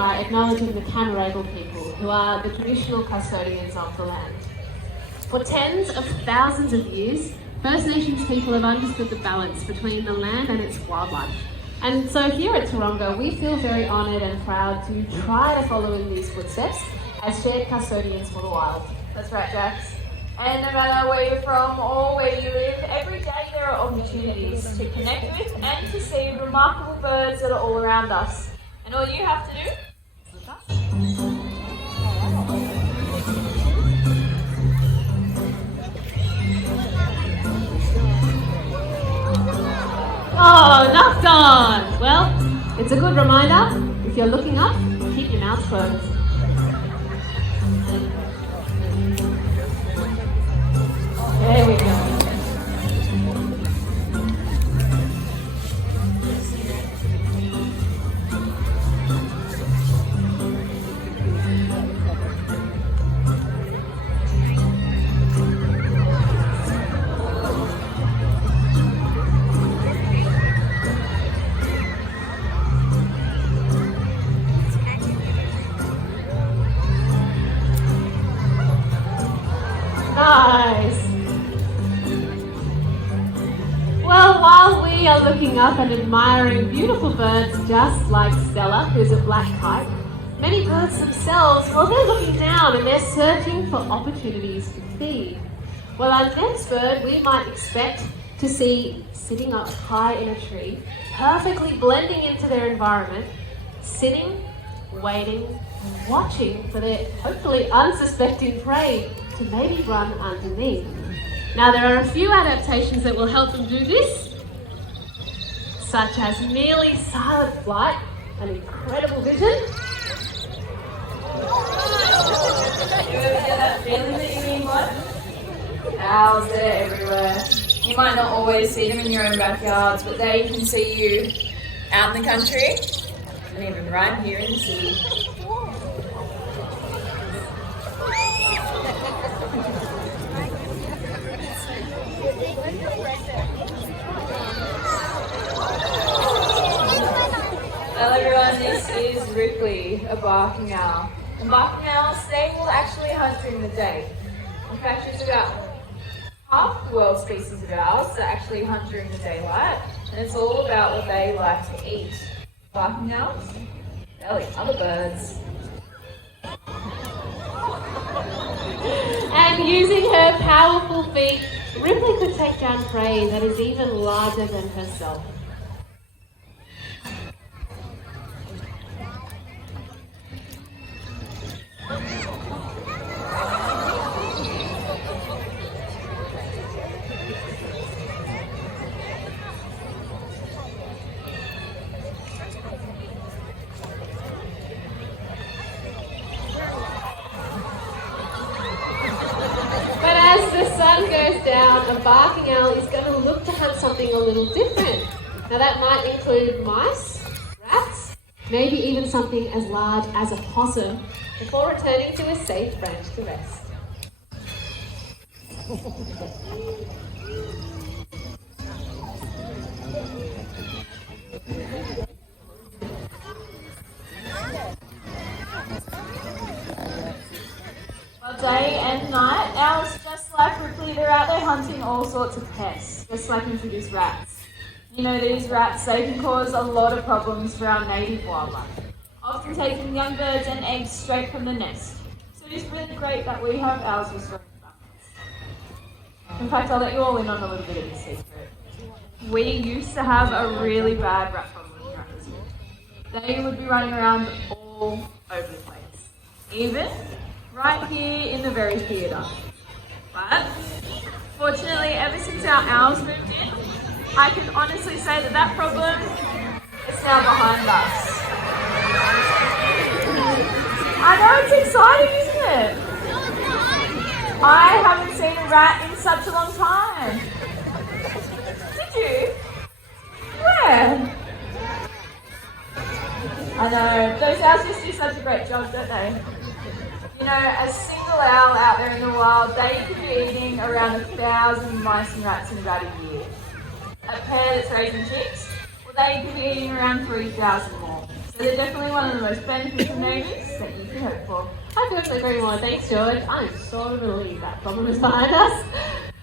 by acknowledging the Camaragal people, who are the traditional custodians of the land. For tens of thousands of years, First Nations people have understood the balance between the land and its wildlife. And so here at Taronga, we feel very honoured and proud to try to follow in these footsteps as shared custodians for the wild. That's right, Jax. And no matter where you're from or where you live, every day there are opportunities to connect with and to see remarkable birds that are all around us. And all you have to do is look up. Oh, knocked on! Well, it's a good reminder, if you're looking up, keep your mouth closed. There we go. Nice. Well, while we are looking up and admiring beautiful birds just like Stella, who's a black kite, many birds themselves, well, they're looking down and they're searching for opportunities to feed. Well, our next bird we might expect to see sitting up high in a tree, perfectly blending into their environment, sitting, waiting, watching for their hopefully unsuspecting prey to maybe run underneath. Now, there are a few adaptations that will help them do this, such as nearly silent flight and incredible vision. You ever get that feeling that you need one? Owls, they're everywhere. You might not always see them in your own backyards, but they can see you out in the country and even right here in the city. Well everyone, this is Ripley, a barking owl. And barking owls, they will actually hunt during the day. In fact, it's about half the world's species of owls that actually hunt during the daylight. And it's all about what they like to eat. Barking owls, they'll eat other birds. And using her powerful feet, Ripley could take down prey that is even larger than herself. As the sun goes down, a barking owl is going to look to hunt something a little different. Now that might include mice, rats, maybe even something as large as a possum, before returning to a safe branch to rest. Day and night, owls, just like Ripley, they're out there hunting all sorts of pests, just like introduced rats. You know, these rats, they can cause a lot of problems for our native wildlife, often taking young birds and eggs straight from the nest. So it's really great that we have owls restoring buckets. In fact, I'll let you all in on a little bit of a secret. We used to have a really bad rat problem in Taronga Zoo. They would be running around all over the place, even right here in the very theatre. But fortunately, ever since our owls moved in, I can honestly say that that problem is now behind us. I know, it's exciting, isn't it? I haven't seen a rat in such a long time. Did you? Where? I know, those owls just do such a great job, don't they? You know, a single owl out there in the wild, they could be eating around 1,000 mice and rats in about a year. A pair that's raising chicks, well, they could be eating around 3,000 more. So They're definitely one of the most beneficial neighbours that you could hope for. I couldn't agree more. Thanks, George. I am so relieved that problem is behind us.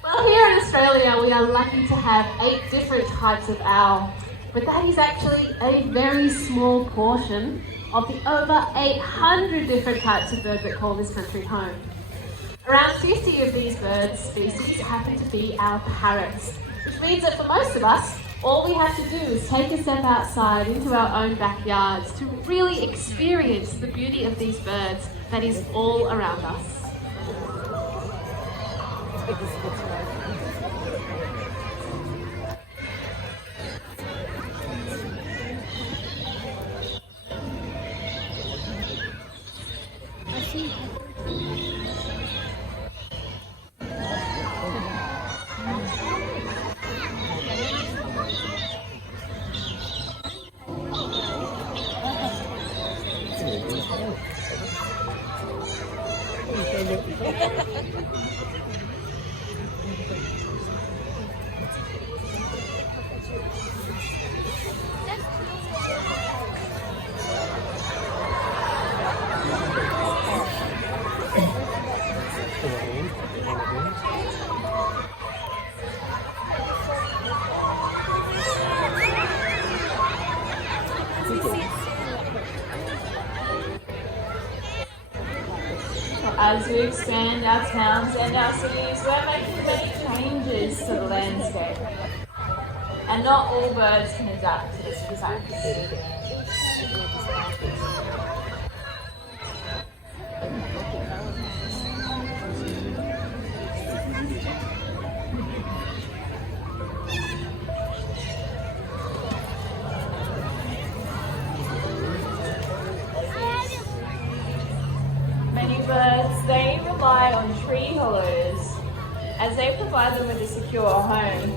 Well, here in Australia, we are lucky to have 8 different types of owl, but that is actually a very small portion of the over 800 different types of birds that call this country home. Around 50 of these bird species happen to be our parrots, which means that for most of us, all we have to do is take a step outside into our own backyards to really experience the beauty of these birds that is all around us. As we expand our towns and our cities, we're making many changes to the landscape. And not all birds can adapt to this design. Many birds, they rely on tree hollows as they provide them with a secure home.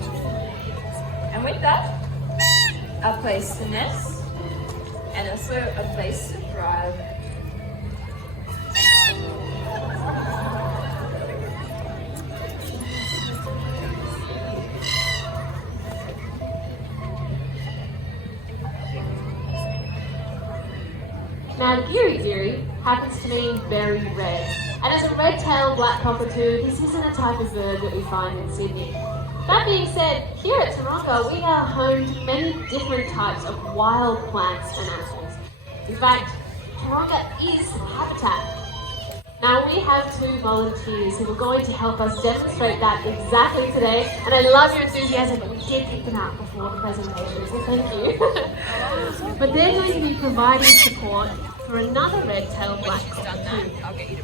And with that, a place to nest and also a place to thrive. Now, Giri happens to mean very red, and as a red-tailed black cockatoo, this isn't a type of bird that we find in Sydney. That being said, here at Taronga, we are home to many different types of wild plants and animals. In fact, Taronga is habitat. Now, we have 2 volunteers who are going to help us demonstrate that exactly today, and I love your enthusiasm, but we did pick them out before the presentation, so thank you. But they're going to be providing support for another red-tailed black cockatoo.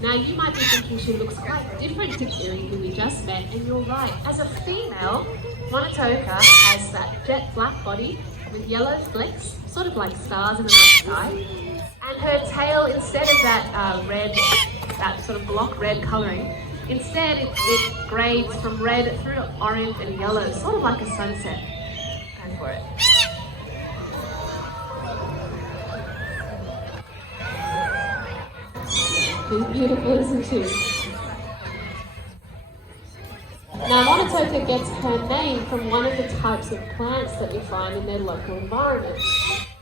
Now, you might be thinking she looks quite different to Kiri, who we just met, and you're right. As a female, Monatoka has that jet black body with yellow flecks, sort of like stars in the night sky. And her tail, instead of that sort of block red colouring, instead it grades from red through to orange and yellow, sort of like a sunset. Go for it. She's beautiful, isn't she? Now, Monatoka gets her name from one of the types of plants that we find in their local environment.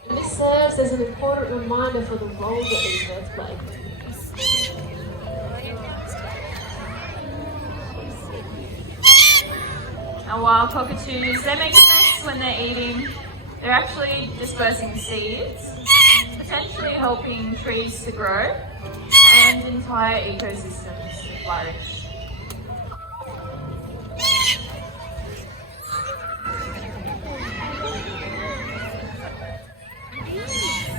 And this serves as an important reminder for the role that these birds play. Now, wild cockatoos, they make a mess when they're eating. They're actually dispersing seeds, potentially helping trees to grow and entire ecosystems to flourish.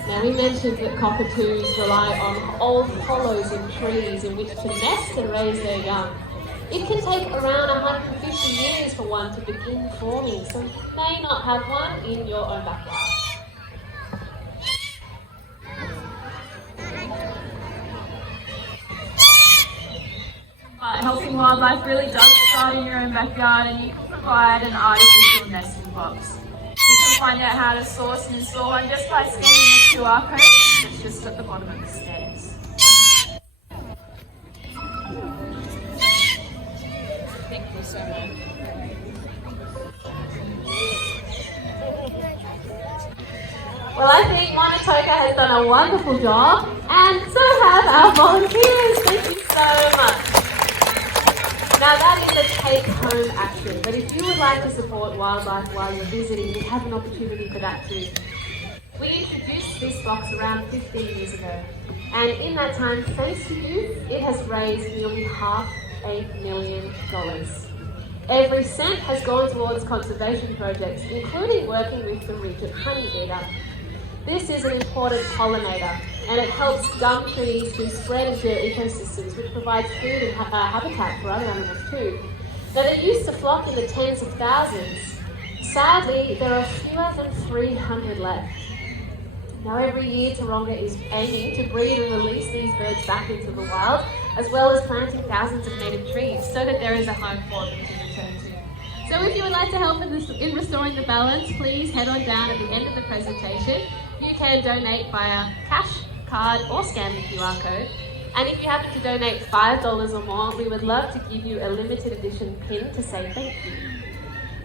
Now, we mentioned that cockatoos rely on old hollows in trees in which to nest and raise their young. It can take around 150 years for one to begin forming, so you may not have one in your own backyard. But helping wildlife really does start in your own backyard, and you can provide an artificial nesting box. You can find out how to source and install one just by scanning the QR code that's just at the bottom of the stairs. Thank you so much. Well, I think Monatoka has done a wonderful job, and so have our volunteers. Thank you so much. Now that is a take-home action, but if you would like to support wildlife while you're visiting, you have an opportunity for that too. We introduced this box around 15 years ago, and in that time, thanks to you, it has raised nearly $500 million. Every cent has gone towards conservation projects, including working with the regent honeyeater. This is an important pollinator, and it helps gum trees to spread into ecosystems, which provides food and habitat for other animals too. Now, they used to flock in the tens of thousands. Sadly, there are fewer than 300 left. Now, every year, Taronga is aiming to breed and release these birds back into the wild, as well as planting thousands of native trees so that there is a home for them to return to. So if you would like to help in restoring the balance, please head on down at the end of the presentation. You can donate via cash, card, or scan the QR code. And if you happen to donate $5 or more, we would love to give you a limited edition pin to say thank you.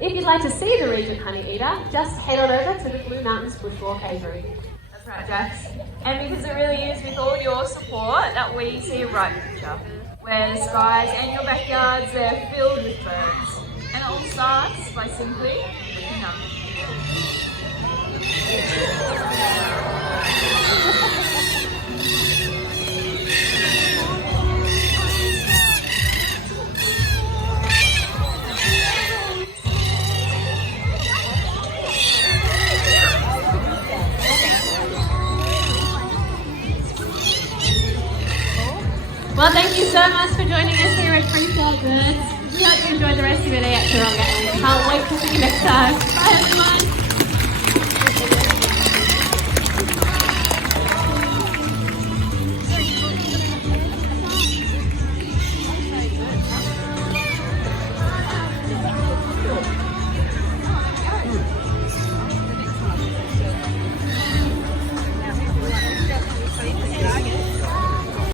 If you'd like to see the regent honeyeater, just head on over to the Blue Mountains Bushwalk Aviary. That's right, Jax. And because it really is with all your support that we see a bright future, where the skies and your backyards, they're filled with birds. And it all starts by simply looking up. Well, thank you so much for joining us here at Freestyle Birds. We hope you enjoy the rest of your day at Taronga, and we can't wait to see you next time.